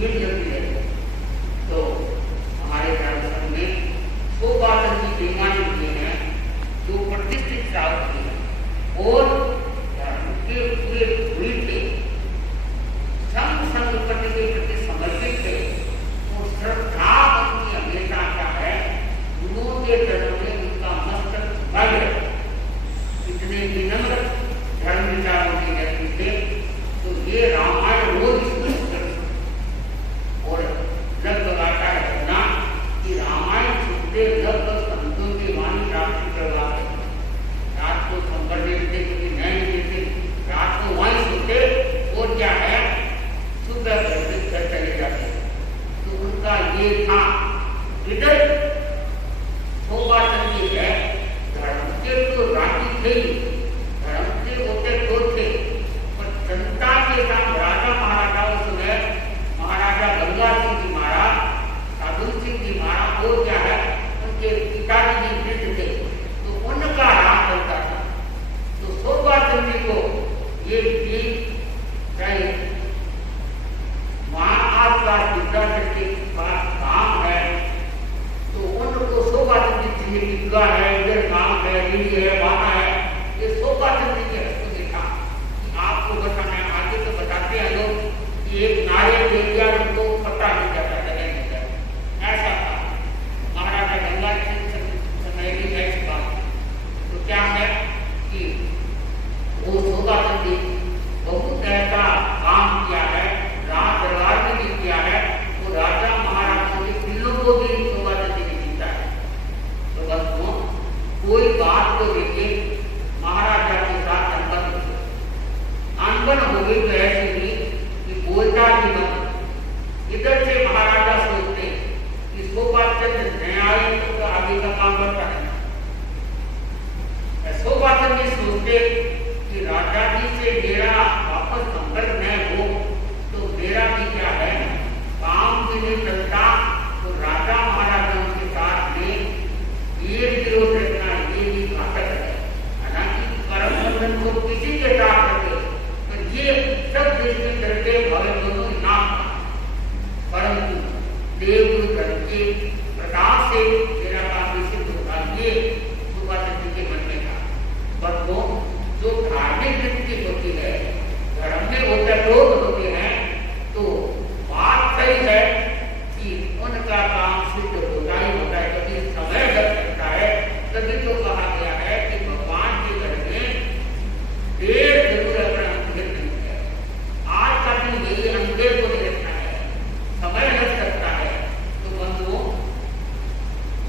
भीड़ लगती है। तो हमारे धर्म में सोपातन की बेईमानी हुई है जो प्रतिष्ठित श्रावक की है और धर्म के पूरे भूल थे, संग संपत्ति के प्रति समर्पित थे और श्रद्धा उनकी हमेशा क्या है, गुरुओं के चरणों में उनका मस्तक झुका है। इतने विनम्र धर्म विचारों के व्यक्ति थे। तो ये रामायण रोज और लगभग आता है ना कि रामायण सुनते लगभग संतों की वाणी रात्रि करवाते, रात को संकर देते क्योंकि नहीं देते, रात को वहीं सुनते और क्या है सुबह घर चले जाते। तो उनका ये था। इधर सोपातन की है, धर्म के तो राजी थे, धर्म के होते तो थे, पर जनता के साथ राजा महाराजा उस समय महाराजा गंगा सिंह जी महाराज, साधु सिंह जी महाराज और क्या है उनके पिताजी जी वृद्ध थे, तो उनका राज चलता था। तो सोपातन जी को ये चाहिए वहां आसपास विद्याधर के पास काम है, तो उनको सोपातन जी चाहिए कि विवाह है, इधर काम है, रीढ़ी है, वहां है। ये सोपातन जी के हस्त देखा कि आपको बताना है, आगे तो बताते हैं लोग कि एक नारियल दे दिया उनको पता नहीं जाता, जगह नहीं जाता, ऐसा था महाराजा गंगा सिंह समय की ऐसी बात। तो क्या है कि वो सोपातन जी बहुत ऐसा काम किया है, राज दरबार में भी किया है, वो राजा महाराजा के पिल्लों को भी सोपातन जी ने जीता है। तो बस कोई बात को लेके महाराजा के साथ अनबन हो गई तो ऐसी हुई कि बोलता भी मत। इधर से महाराजा सोचते कि सोपातन नहीं आए तो आगे का काम करता है। सोपातन जी सोचते कि राजा जी से मेरा वापस संपर्क न हो तो मेरा भी क्या है काम भी नहीं चलता। तो राजा महाराजा के साथ में ये विरोध रखना ये भी घातक है। हालांकि कर्म बंधन को किसी के साथ रखे तो ये सब देश में करते भले दोनों नाम, परंतु देव धर्म के प्रताप से मेरा काम सिद्ध होगा, ये सोपातन जी के मन में था। पर वो जो धार्मिक वृत्ति होती है, धर्म में होता लोग होते हैं, तो बात सही है कि उनका काम सिद्ध होता ही होता है, कभी समय लग सकता है। तभी तो कहा गया है कि भगवान के घर में देर जरूर अपना अंधेर नहीं है। आज का दिन यही अंधेर को नहीं रखना है, समय लग सकता है। तो बंधुओं,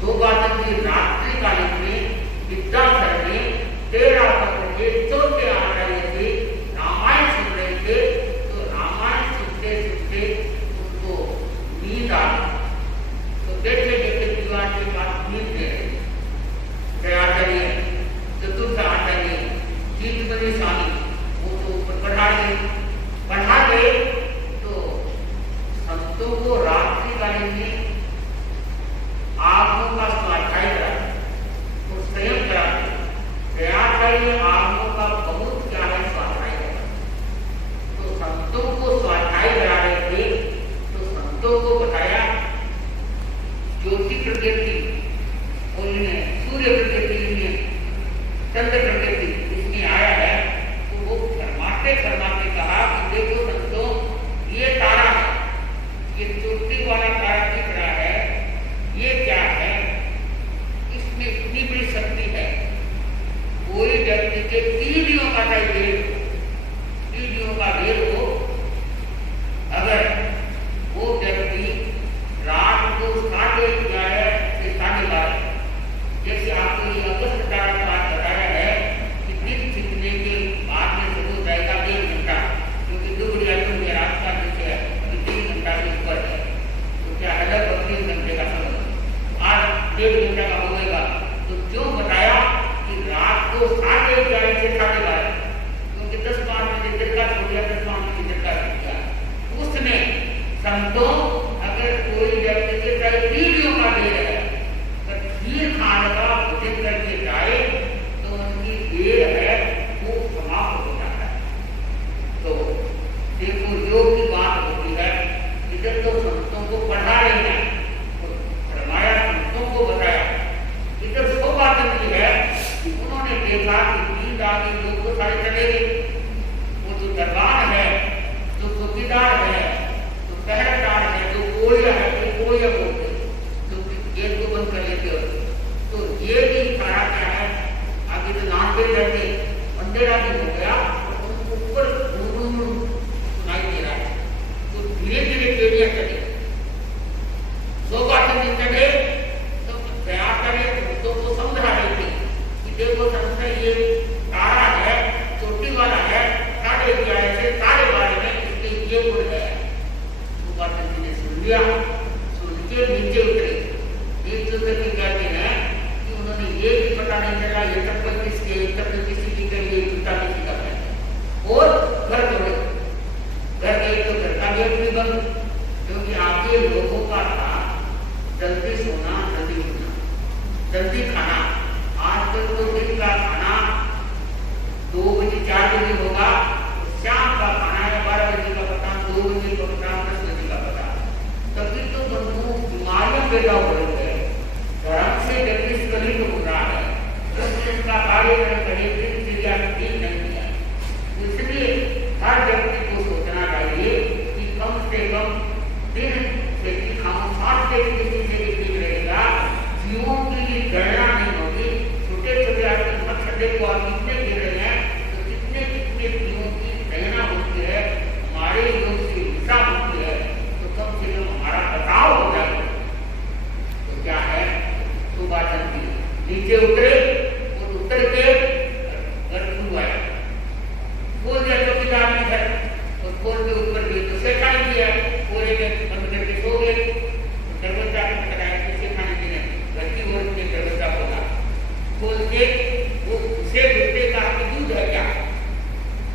सोपातन जी रात्रि कालीन में विद्याधर में 13 पत्र के चौथे आचार्य से रामायण सुन रहे थे। तो रामायण सुनते सुनते उनको नींद आ गई। तो देखते देखते दीवार के पास नींद दे रहे आचार्य चतुर्थ आचार्य जीतमणि स्वामी वो तो ऊपर बढ़ा गए। तो संतों को रात्रि कालीन में आत्मों का स्वाध्याय कराते और संयम कराते। दयाचार्य आत्मों का बहुत क्या है स्वाध्याय कराते। तो संतों को स्वाध्याय करा रहे थे। तो संतों को बताया ज्योति प्रकृति और इन्हें सूर्य प्रकृति, इन्हें चंद्र प्रकृति इसमें आया है। तो वो फरमाते कहा कि देखो संतों, ये तारा है, ये चोटी वाला तारा दिख रहा है, ये क्या है, इसमें इतनी बड़ी शक्ति है। कोई व्यक्ति के पीढ़ियों का ढेर हो, अगर वो व्यक्ति रात को 11:30 से 12:30, जैसे आपको ये अगस्त तारा का बात बताया है कि दिन छिपने के बाद में शुरू हो जाएगा 1 घंटा, क्योंकि दुबड़िया रात का विषय है, अभी 3 घंटा से ऊपर है। तो क्या अलग 3 घंटे का समय, आज 1.5 घंटा का होगा। तो जो बताया कि रात को 11:30 से 12:30, क्योंकि 10-5 मिनट झटका छूट गया, 10-5 मिनट झटका छूट गया, उसमें संतों अगर कोई व्यक्ति के साथ पीढ़ियों का ढेर है तो खीर खाने का भोजन करके जाए तो उनकी देर है वो समाप्त हो जाता है। तो देखो योग की बात होती है, इधर बेटियां चले, शोभा चंदी चले तो दया करे तो वो समझा रही थी कि देखो सबसे ये तारा है, चोटी वाला है, तारे दिया है, तारे बारे में इसके ये गुण है। शोभा चंदी ने सुन लिया, सुन के नीचे उतरे। एक दूसरे की कहते हैं कि उन्होंने ये भी पता नहीं चला ये चप्पल किसके, चप्पल किसी की करिए, जूता किसी का है। और घर दौड़े, घर गए तो घर का गेट भी बंद, क्योंकि आपके लोगों का था जल्दी सोना, जल्दी उठना, जल्दी खाना। आजकल तो दिन का खाना 2 बजे 4 बजे होगा, शाम का खाना है 12 बजे का पता, 2 बजे का पता, 10 बजे का पता। तभी तो बंधु बीमारियां पैदा हो रही है, धर्म से डिस्कनेक्ट हो रहा है, उसका कार्यक्रम करें दिनचर्या ठीक नहीं है। इसलिए हर व्यक्ति को सोचना चाहिए कि कम से कम दिन से खाओ 7 से ठीक रहेगा, जीवों की गणना नहीं होगी। छोटे छोटे मच्छर को आप कितने गिर रहे हैं, तो कितने कितने जीवों की गणना होती है, हमारे योग से हिसाब होती है, तो कम से कम हमारा बचाव हो जाए। तो क्या है, शोभा चंदी नीचे उतरे और उतर के घर आया, खोल दिया चौकीदार ने घर, और खोल के ऊपर गए तो सेखाने दिया, खोले के बंद करके सो गए। दरवाजा खटखटाया, किसे खाने के घर की ओर से दरवाजा खोला, खोल के वो उसे दूसरे का दूध है क्या,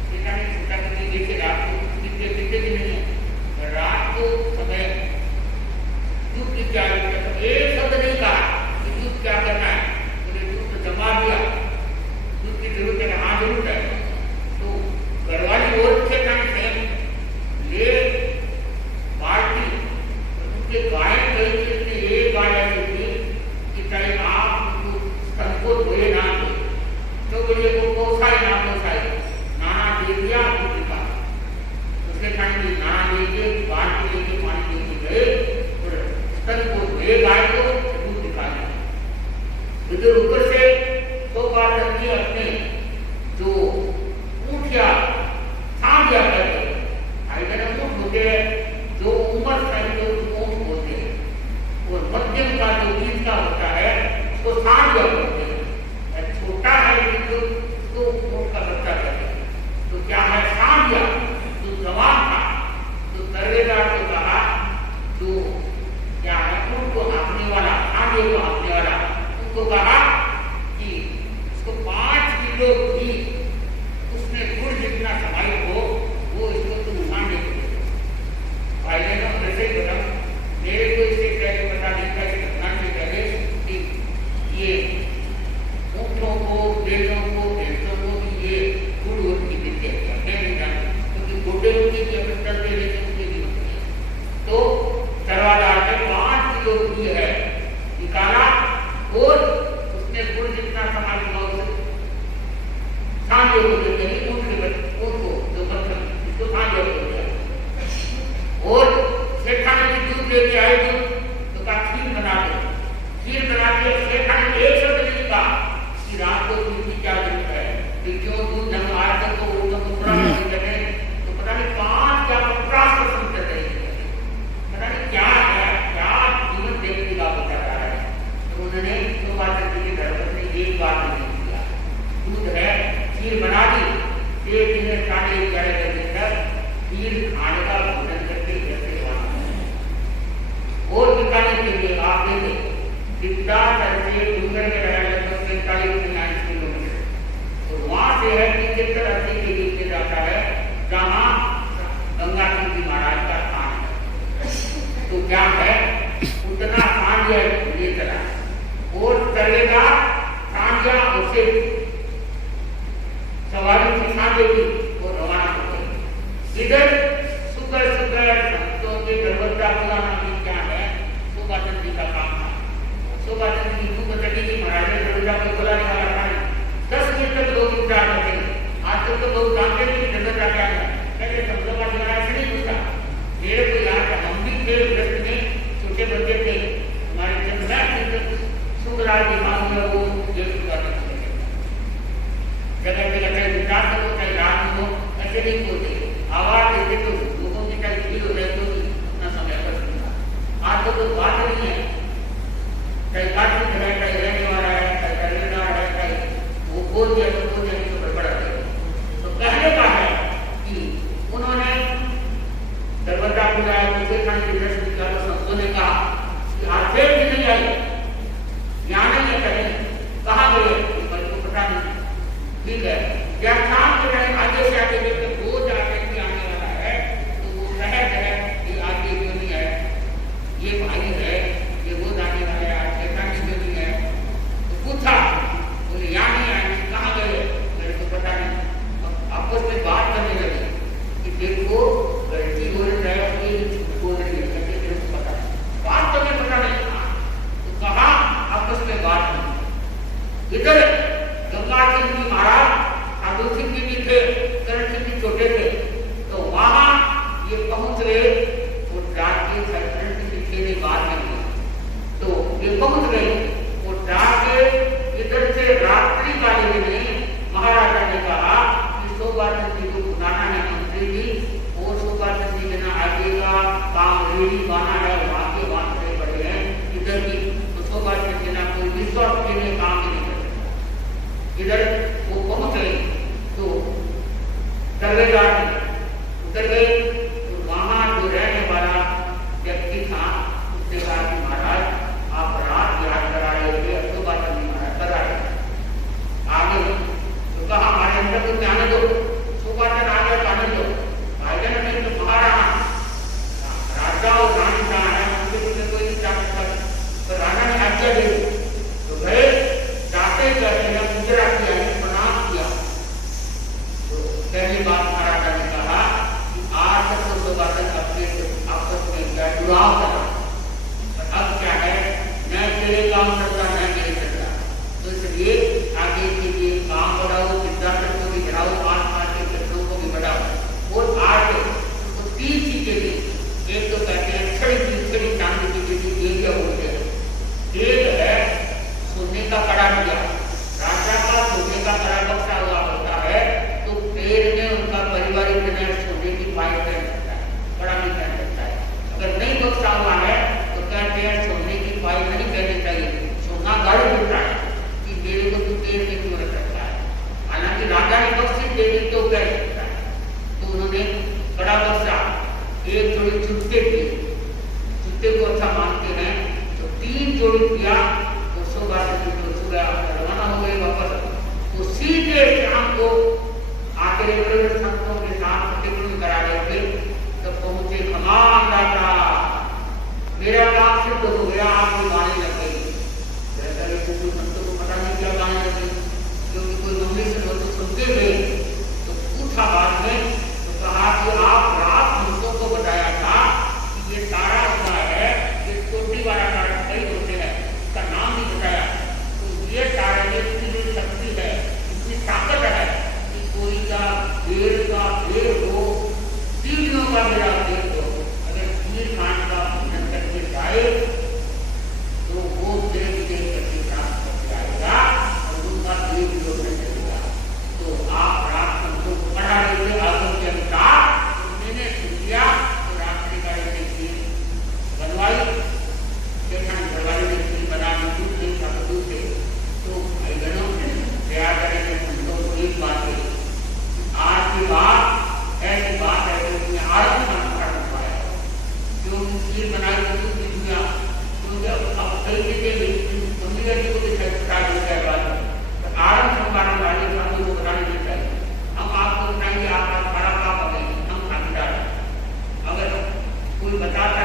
सेखाने छोटा करके देखे रात को कितने कितने दिन है, रात को समय दूध की क्या एक शब्द नहीं कहा कि दूध क्या करना है, उन्हें दूध तो जमा दिया, दूध की जरूरत है, हाँ जरूरत है। तो घरवाली और से ले बाल्टी उनके गाय गई थी, एक गाय ऐसी थी कि चाहे आप स्तन को धोए ना धोए, तो बोलिए वो पोसाए ना पोसाए, नाना दे दिया दूध का, उसके खाने की नाना दे दिए, बाल्टी लेके पानी लेके गए और स्तन को धोए गाय को दूध निकाले। इधर ऊपर से शोभा चंदी अपने जो ऊँटिया सांडिया करते ऊँट होते हैं, जो उम्र साइड ऊँट होते हैं, और मध्यम का जो बीच का होता है तो सांडिया होते हैं, छोटा है तो ऊँट का बच्चा कहते हैं। तो क्या है सांडिया जो जवान था, तो तर्रेदार को कहा, जो क्या है ऊँट को हाँकने वाला, सांडिया को हाँकने वाला, उनको कहा कि उसको 5 किलो घी उसने गुड़ जितना समाई हो वो इसको तुम सांडे को दे दो। भाई ने ना वैसे ही बता, मेरे को इससे पहले पता नहीं था, इस घटना से पहले कि ये ऊँटों को, बेलों को, भैंसों को भी ये गुड़ उड़ की देते हैं, नहीं जानते, क्योंकि गोटे उनके की अगर चलते रहते उनके भी होते हैं। तो दरवाजा में 5 किलो घी है निकाला और उसने गुड़ जितना सामान हुआ उसे सांडे को देते हैं, ऊँट को जो बच्चन इसको सांडे को दिया। और सेठाने की दूध लेके आए, तो कहा खीर बना दो, खीर बना के सेठाने ने एक शब्द नहीं कहा कि रात को दूध की क्या जरूरत है, कि क्यों दूध जब आया था तो वो तो पूरा नहीं करे, तो पता नहीं 5 क्या 50 समझते रहे, पता नहीं क्या है, क्या जीवन देखने का बचा रहा है। तो उन्होंने शोभा चंदी की धर्म में एक बात नहीं किया, दूध है, खीर बना दी, एक दिन 11:30 बजे तक खीर खाने का भोजन करके जैसे और दिखाने के लिए आप देखें, दिखता करके डूंगर में रहा लगभग 45 किलोमीटर, और वहां से है कि 70-80 के बीच में जाता है जहाँ गंगा जी महाराज का स्थान है। तो क्या है, उतना सांडिया ले चला और चलेगा सांडिया उसे सवारी की सांडे की वो रवाना हो गई। इधर सुगर संतों के दरवाजा खुलाना भी क्या है, शोभा चंदी का काम था। शोभा चंदी को चली की महाराज ने दरवाजा को खुलाने वाला था, 10 मिनट तक लोग इंतजार करते हैं। आजकल तो लोग जानते नहीं कि दरवाजा क्या है, पहले शब्दों का जरा ऐसे नहीं पूछा। मेरे को याद है, हम भी थे वृत्त में, छोटे बच्चे थे, हमारे जब सुखराज दिमाग में वो जेल सुधारने जगह जगह चाहे विकास हो चाहे रात हो, ऐसे नहीं बोलते, आवाज देते तो लोगों की चाहे भीड़ हो जाए तो अपना समय कोई बात नहीं है, कहीं काटने है, कहीं रहने वाला है, कहीं करेदार है, कहीं वो बोल दिया तो बोल दिया तो बड़ा है। तो कहने का है कि उन्होंने दरवाजा बुलाया, दूसरे खाने की दृष्टि किया तो संतों ने कहा कि आखिर भी नहीं आई, यहाँ नहीं है, कहीं कहाँ गए, को पता नहीं। ठीक है, व्याख्यान के टाइम आगे से आगे देखते रोज आगे भी आने वाला है, तो वो सहज है कि आगे क्यों नहीं है, ये भाई है, ये रोज आने वाला है, आज चेता क्यों नहीं है। तो पूछा, बोले यहाँ नहीं आए, कहाँ गए, मेरे को पता नहीं। आपस में बात करने लगे कि देखो गलती हो रही है, बोल रही है, तेरे को पता नहीं, बात तो मैं पता नहीं था। तो कहा आपस में बात नहीं। इधर गंगा सिंह जी महाराज, ठाकुर सिंह जी भी थे, करण सिंह जी छोटे थे, तो वहां ये पहुंच गए, वो जाके करण सिंह जी खेले बात नहीं, तो ये पहुंच गए, वो जाके इधर से रात्रि काले में महाराजा ने कहा कि सौभाग्य जी को बुलाना है मंत्री जी, वो सौभाग्य जी देना आगेगा, काम रेडी बना है, वहां के वास्ते पड़े हैं इधर भी, तो सौभाग्य देना कोई विश्वास के लिए काम नहीं कर सकता। इधर वो पहुंच गए, तो दरवेदार उतर गए, तो वहां जो रहने वाला व्यक्ति था उसने कहा कि महाराज आप रात याद करा रहे थे, अब तो बात नहीं महाराज करा रहे आगे। तो कहा हमारे अंदर को जाने दो, सुबाचन आ गया जाने दो, भाईजान नहीं तो महाराणा राजा और रानी कहाँ है, उनके पीछे कोई नहीं जा सकता, तो राजा ने आज्ञा दे दी। तो गए, जाते जाते हैं मुद्रा किया, प्रणाम किया। तो पहली बात महाराजा ने कहा कि आज तक तो सुबाचन अपने आपस में क्या जुड़ाव करा, अब क्या है, मैं तेरे काम करता, मैं मेरे करता, तो इसलिए आगे के लिए काम बढ़ाओ, विद्यार्थी को भी बढ़ाओ, आस-पास के क्षेत्रों को भी बढ़ाओ। और आज तो 3 चीजें थी, एक तो कहते हैं छड़ी चांदी की चीजें देरिया होते हैं, एक है सोने का कड़ा दिया, राजा का सोने का कड़ा बक्सा हुआ होता है, तो पेड़ में उनका पारिवारिक सोने की पाई पहन सकता है, कड़ा नहीं पहन सकता है। अगर नहीं बक्सा हुआ है तो कहते हैं सोने की पाई नहीं पहननी चाहिए, सोना गढ़ होता है कि मेरे को तो पेड़ में क्यों रख सकता है, हालांकि राजा ने बक्सी दे दी तो कह सकता है। तो उन्होंने कड़ा बक्सा, एक जोड़ी जूते की, जूते को अच्छा मानते हैं, तो 3 जोड़ी किया, तो सौभाग्य जी को रवाना हो गए वापस। तो सीधे शाम को आके संतों के साथ प्रतिक्रमण करा रहे थे, तब पहुंचे हमान राजा, मेरा काम सिद्ध हो गया, आपकी वाणी लग गई। संतों को पता नहीं क्या वाणी लग गई, क्योंकि कोई मम्मी से लोग तो सुनते गए। तो पूछा बाद में, तो कहा कि आप रात हमको को बताया था कि ये तारा होता है, ये छोटी वाला तारा कई होते हैं, उसका नाम भी बताया। तो ये तारे में इतनी शक्ति है, इतनी ताकत है कि कोई का पेड़ हो, सीढ़ियों का मेरा पेड़ हो, अगर 3 खान का भोजन करके जाए तो वो देव देव करके प्राप्त कर जाएगा और उनका देव योग में चलेगा। तो आप रात को पढ़ा रहे थे आगम के अनुसार, मैंने सुनिया, तो रात्रि का एक चीज बनवाई, घरवाली ने चीज बना दी, दूध थे। तो भाई बहनों तैयार करेंगे संतों को एक बात है, आज की बात ऐसी बात है जो उसने आरंभ संस्कार पाया, जो खीर बनाई दूध की दुनिया, तो जब अब कई चीजें दुनिया जी को दिखाई बात, तो आरंभ संस्कार वाले संतों को बताने नहीं चाहिए। हम आपको बताएंगे, आप खराब काम करेंगे, हम खातिर अगर कोई बताता